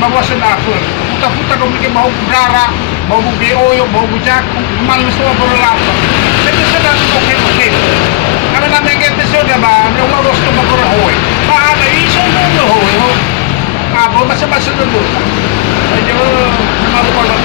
bawasan na ako. Puta-puta kung hindi mau brara, mau bioyo, mau bujak, malas mo ang lapo. Ito sa natin okay. Kami namin ang ito na ba, yung maros na magkurahoy. Paano, isang mo hoy. Abo, masa-masa na doon. Medyo, namarupal na